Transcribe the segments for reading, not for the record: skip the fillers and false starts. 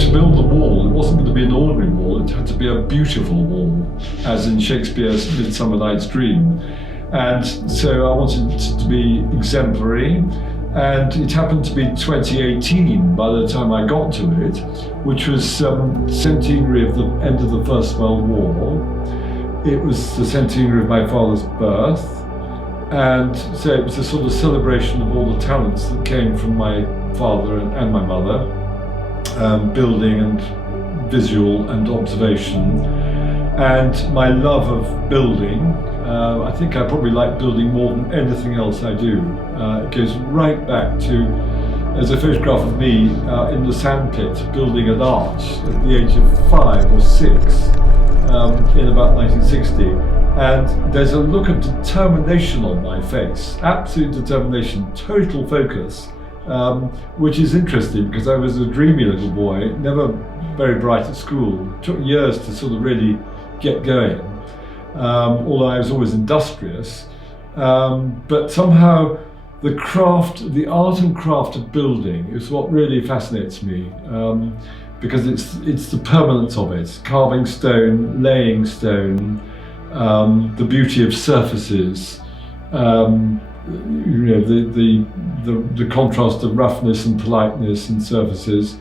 to build the wall, it wasn't going to be an ordinary wall, it had to be a beautiful wall, as in Shakespeare's Midsummer Night's Dream. And so I wanted it to be exemplary, and it happened to be 2018 by the time I got to it, which was centenary of the end of the First World War. It was the centenary of my father's birth, and so it was a sort of celebration of all the talents that came from my father and my mother, building and visual and observation, and my love of building. I think I probably like building more than anything else I do. It goes right back to, there's a photograph of me in the sandpit building an arch at the age of 5 or 6 in about 1960. And there's a look of determination on my face, absolute determination, total focus, which is interesting because I was a dreamy little boy, never very bright at school. It took years to sort of really get going. Although I was always industrious, but somehow the art and craft of building is what really fascinates me, because it's the permanence of it, carving stone, laying stone, the beauty of surfaces, the contrast of roughness and politeness in surfaces.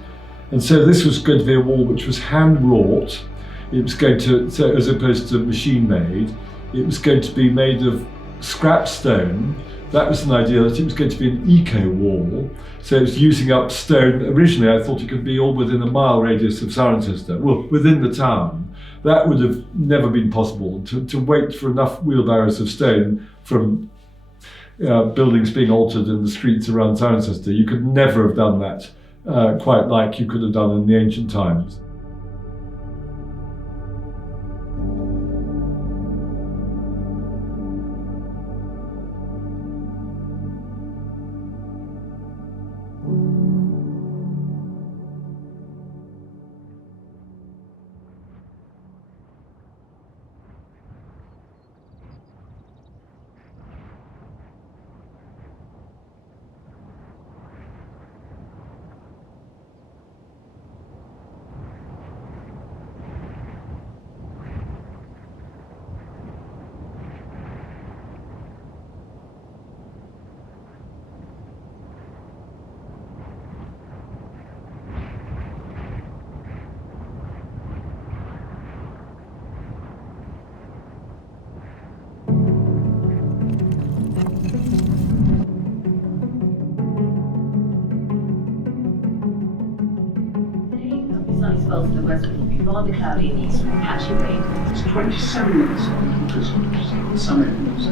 And so this was going to be a wall which was hand wrought. It was going to, so as opposed to machine made, it was going to be made of scrap stone. That was an idea that it was going to be an eco wall. So it was using up stone. Originally, I thought it could be all within a mile radius of Cirencester, well, within the town. That would have never been possible, to wait for enough wheelbarrows of stone from buildings being altered in the streets around Cirencester. You could never have done that quite like you could have done in the ancient times. Spells in the west will be rather cloudy and east with patchy rain. It's 27 minutes on some evenings.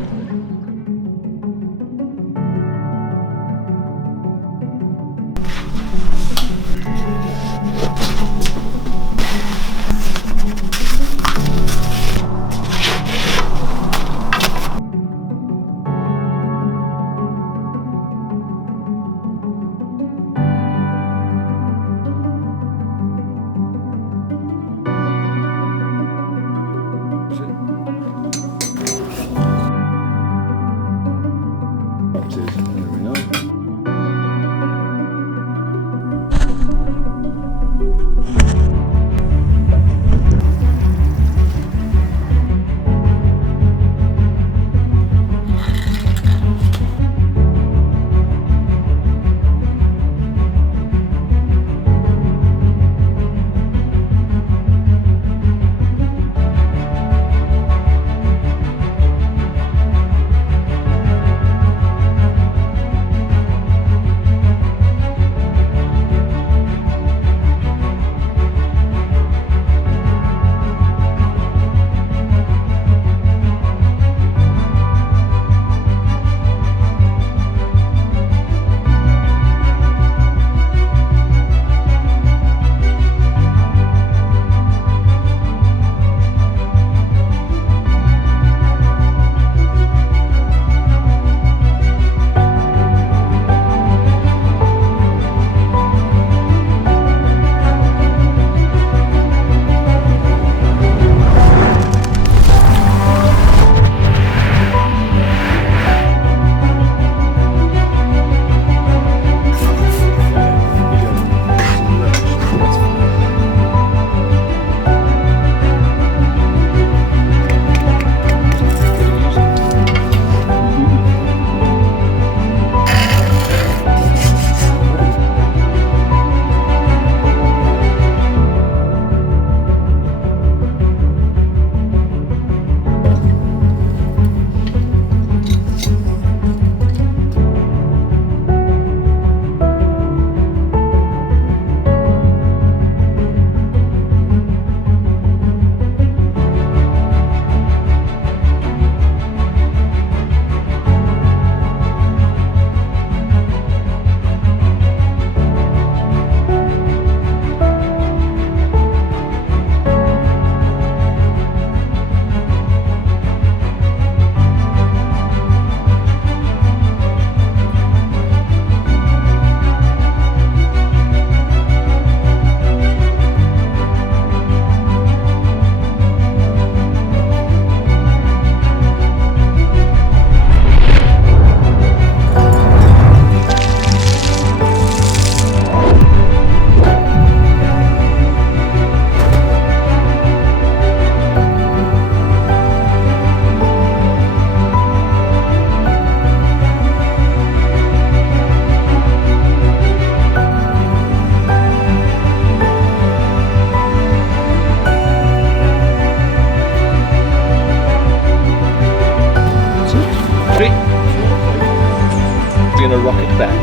back.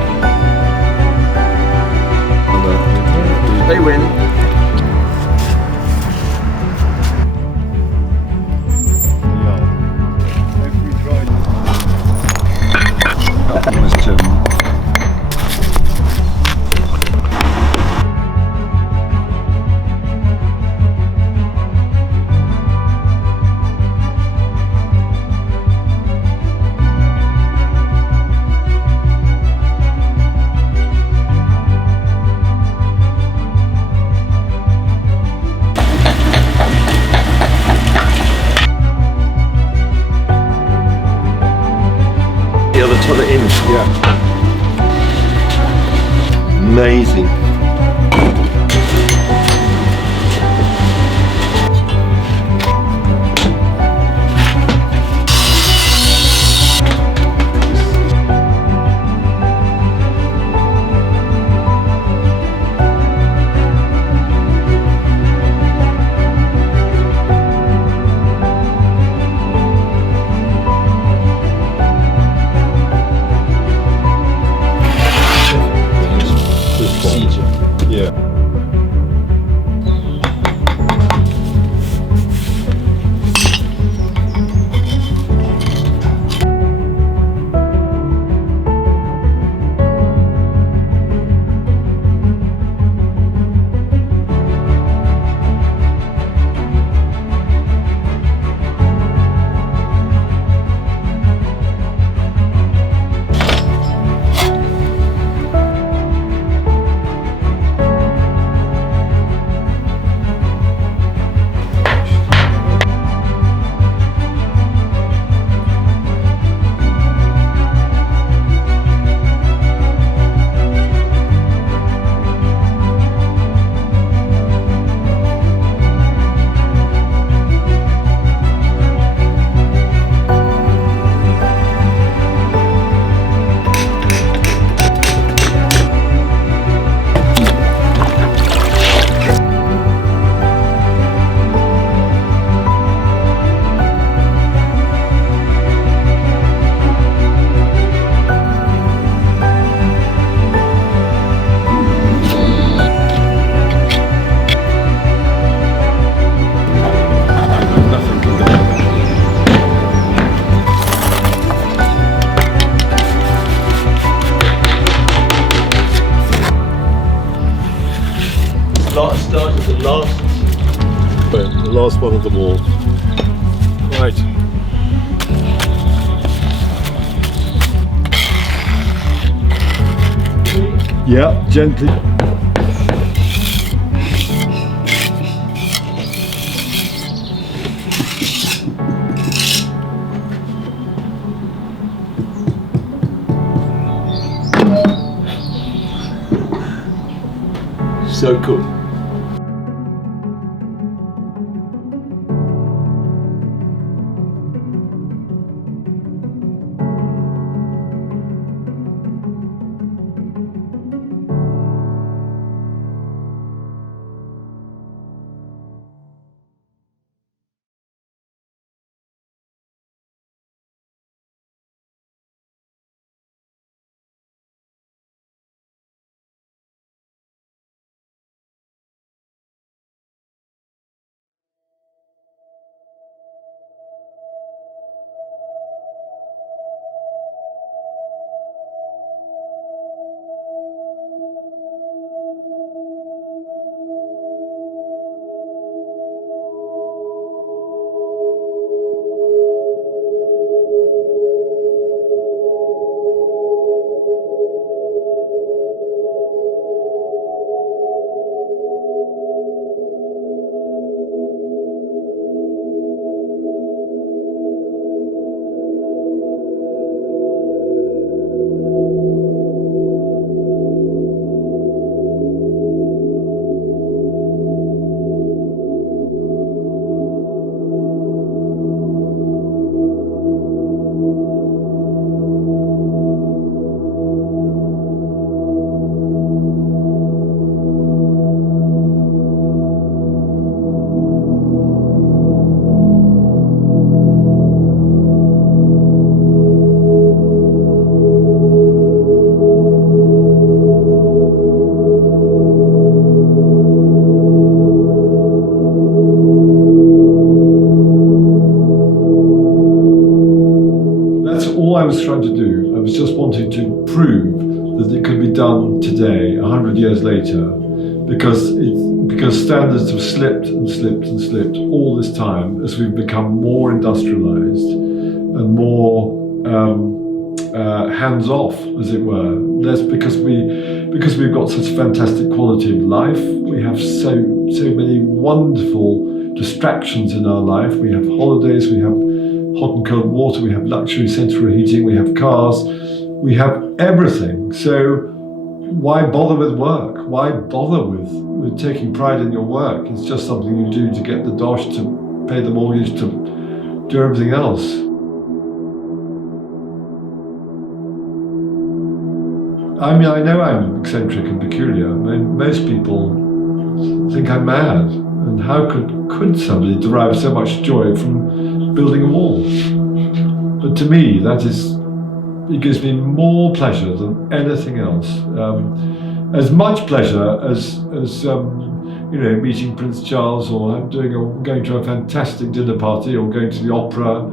They win. The other toilet in. Yeah. Amazing. Yeah. Started the last. But the last one of them all. Right. Yeah, gently. So cool. could be done today, 100 years later, because standards have slipped and slipped and slipped all this time as we've become more industrialized and more hands off, as it were. That's because we've got such fantastic quality of life. We have so many wonderful distractions in our life. We have holidays, we have hot and cold water, we have luxury central heating, we have cars, we have everything. So why bother with work? Why bother with taking pride in your work? It's just something you do to get the dosh, to pay the mortgage, to do everything else. I mean, I know I'm eccentric and peculiar. I mean, most people think I'm mad. And how could somebody derive so much joy from building a wall? But to me, it gives me more pleasure than anything else. As much pleasure as meeting Prince Charles, or going to a fantastic dinner party, or going to the opera,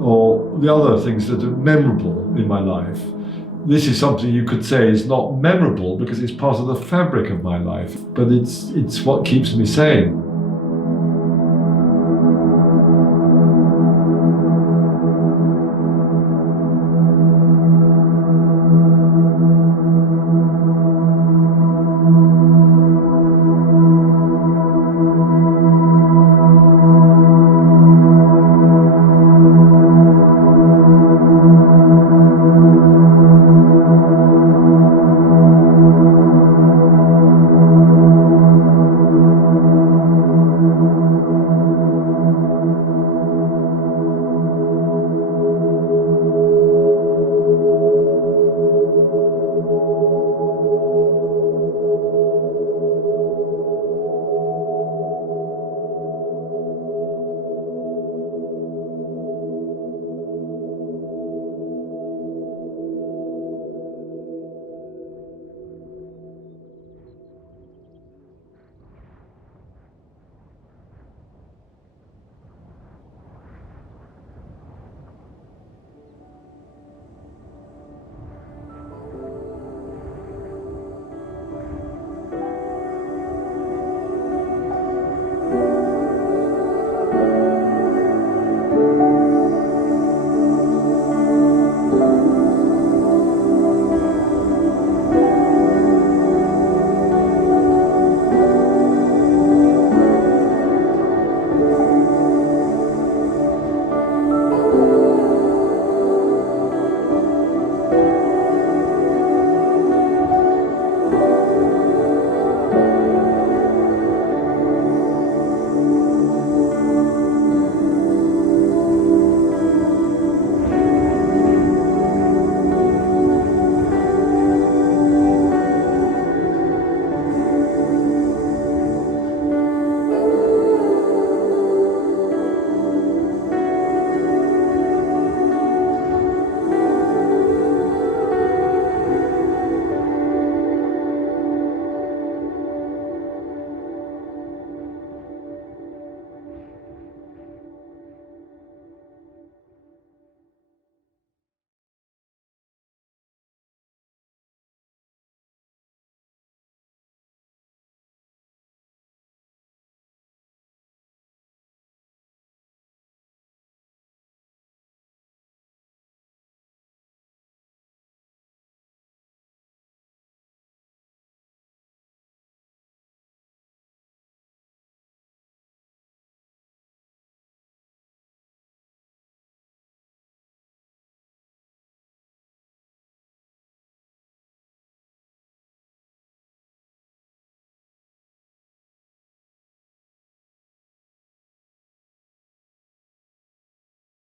or the other things that are memorable in my life. This is something you could say is not memorable because it's part of the fabric of my life, but it's what keeps me sane.